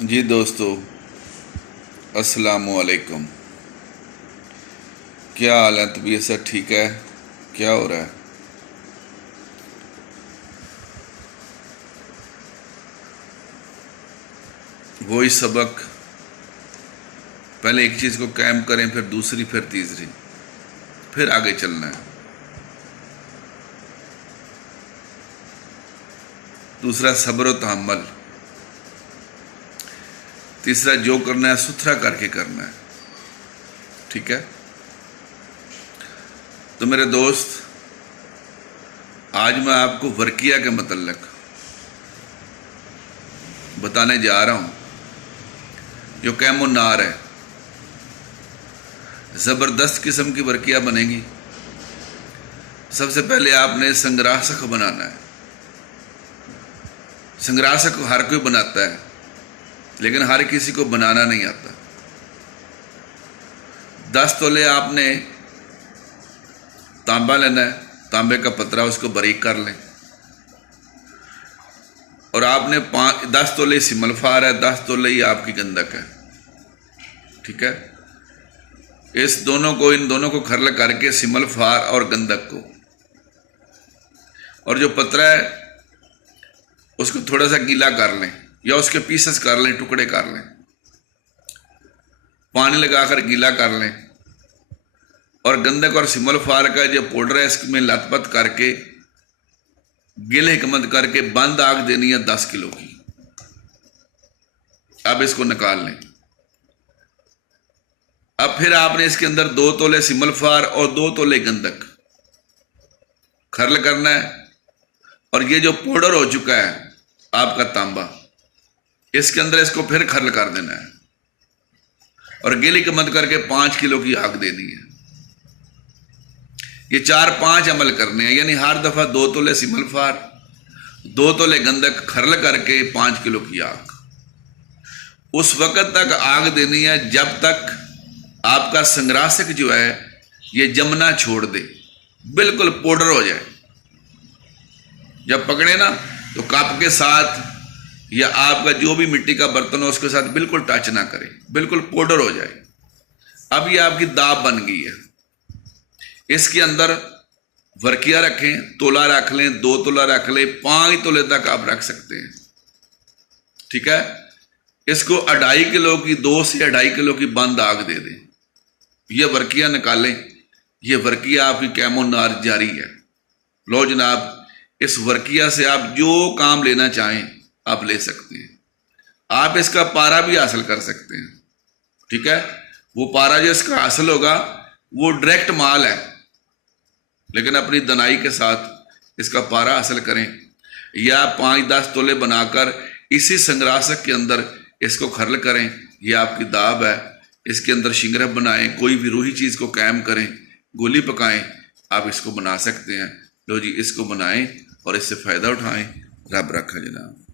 جی دوستو، السلام علیکم۔ کیا حال ہے؟ طبیعت سب ٹھیک ہے؟ کیا ہو رہا ہے؟ وہی سبق، پہلے ایک چیز کو قائم کریں، پھر دوسری، پھر تیسری، پھر آگے چلنا ہے۔ دوسرا صبر و تحمل، تیسرا جو کرنا ہے ستھرا کر کے کرنا ہے۔ ٹھیک ہے؟ تو میرے دوست، آج میں آپ کو ورقیہ کے متعلق بتانے جا رہا ہوں، جو قیم النار ہے۔ زبردست قسم کی ورقیہ بنے گی۔ سب سے پہلے آپ نے سنگراسک بنانا ہے۔ سنگراسک ہر کوئی بناتا ہے، لیکن ہر کسی کو بنانا نہیں آتا۔ 10 تولے آپ نے تانبا لینا ہے، تانبے کا پترا، اس کو باریک کر لیں۔ اور آپ نے 10 تولے سمل فار ہے، 10 تولے ہی آپ کی گندک ہے۔ ٹھیک ہے؟ ان دونوں کو کھرل کر کے سمل فار اور گندک کو، اور جو پترا ہے اس کو تھوڑا سا گیلا کر لیں، یا اس کے پیسز کر لیں، ٹکڑے کر لیں، پانی لگا کر گیلا کر لیں۔ اور گندک اور سمل فار کا جو پاؤڈر ہے، اس میں لت پت کر کے گل حکمت کر کے بند آگ دینی ہے 10 کلو کی۔ اب اس کو نکال لیں۔ اب پھر آپ نے اس کے اندر 2 تولے سمل فار اور 2 تولے گندک کھرل کرنا ہے۔ اور یہ جو پاؤڈر ہو چکا ہے آپ کا تانبا، اس کے اندر اس کو پھر کھرل کر دینا ہے، اور گل حکمت کر کے 5 کلو کی آگ دینی ہے۔ یہ 4-5 عمل کرنے ہیں، یعنی ہر دفعہ 2 تولے سمل فار، 2 تولے گندک کھرل کر کے 5 کلو کی آگ۔ اس وقت تک آگ دینی ہے جب تک آپ کا سنگراسک جو ہے یہ جمنا چھوڑ دے، بالکل پاؤڈر ہو جائے۔ جب پکڑے نا تو کپ کے ساتھ یا آپ کا جو بھی مٹی کا برتن ہو اس کے ساتھ بالکل ٹچ نہ کرے، بالکل پاؤڈر ہو جائے۔ اب یہ آپ کی داب بن گئی ہے۔ اس کے اندر ورقیہ رکھیں، تولا رکھ لیں، 2 تولا رکھ لیں، 5 تولے تک آپ رکھ سکتے ہیں۔ ٹھیک ہے؟ اس کو 2.5 کلو کی، 2 سے 2.5 کلو کی بند آگ دے دیں۔ یہ ورقیہ نکالیں۔ یہ ورقیہ آپ کی قیم النار جاری ہے۔ لو جناب، اس ورقیہ سے آپ جو کام لینا چاہیں آپ لے سکتے ہیں۔ آپ اس کا پارا بھی حاصل کر سکتے ہیں۔ ٹھیک ہے؟ وہ پارا جو اس کا حاصل ہوگا وہ ڈائریکٹ مال ہے، لیکن اپنی دنائی کے ساتھ اس کا پارا حاصل کریں، یا 5-10 تولے بنا کر اسی سنگراسک کے اندر اس کو کھرل کریں۔ یہ آپ کی داب ہے۔ اس کے اندر شنگرف بنائیں، کوئی بھی روحی چیز کو قائم کریں، گولی پکائیں، آپ اس کو بنا سکتے ہیں۔ لو جی، اس کو بنائیں اور اس سے فائدہ اٹھائیں۔ رب رکھا جناب۔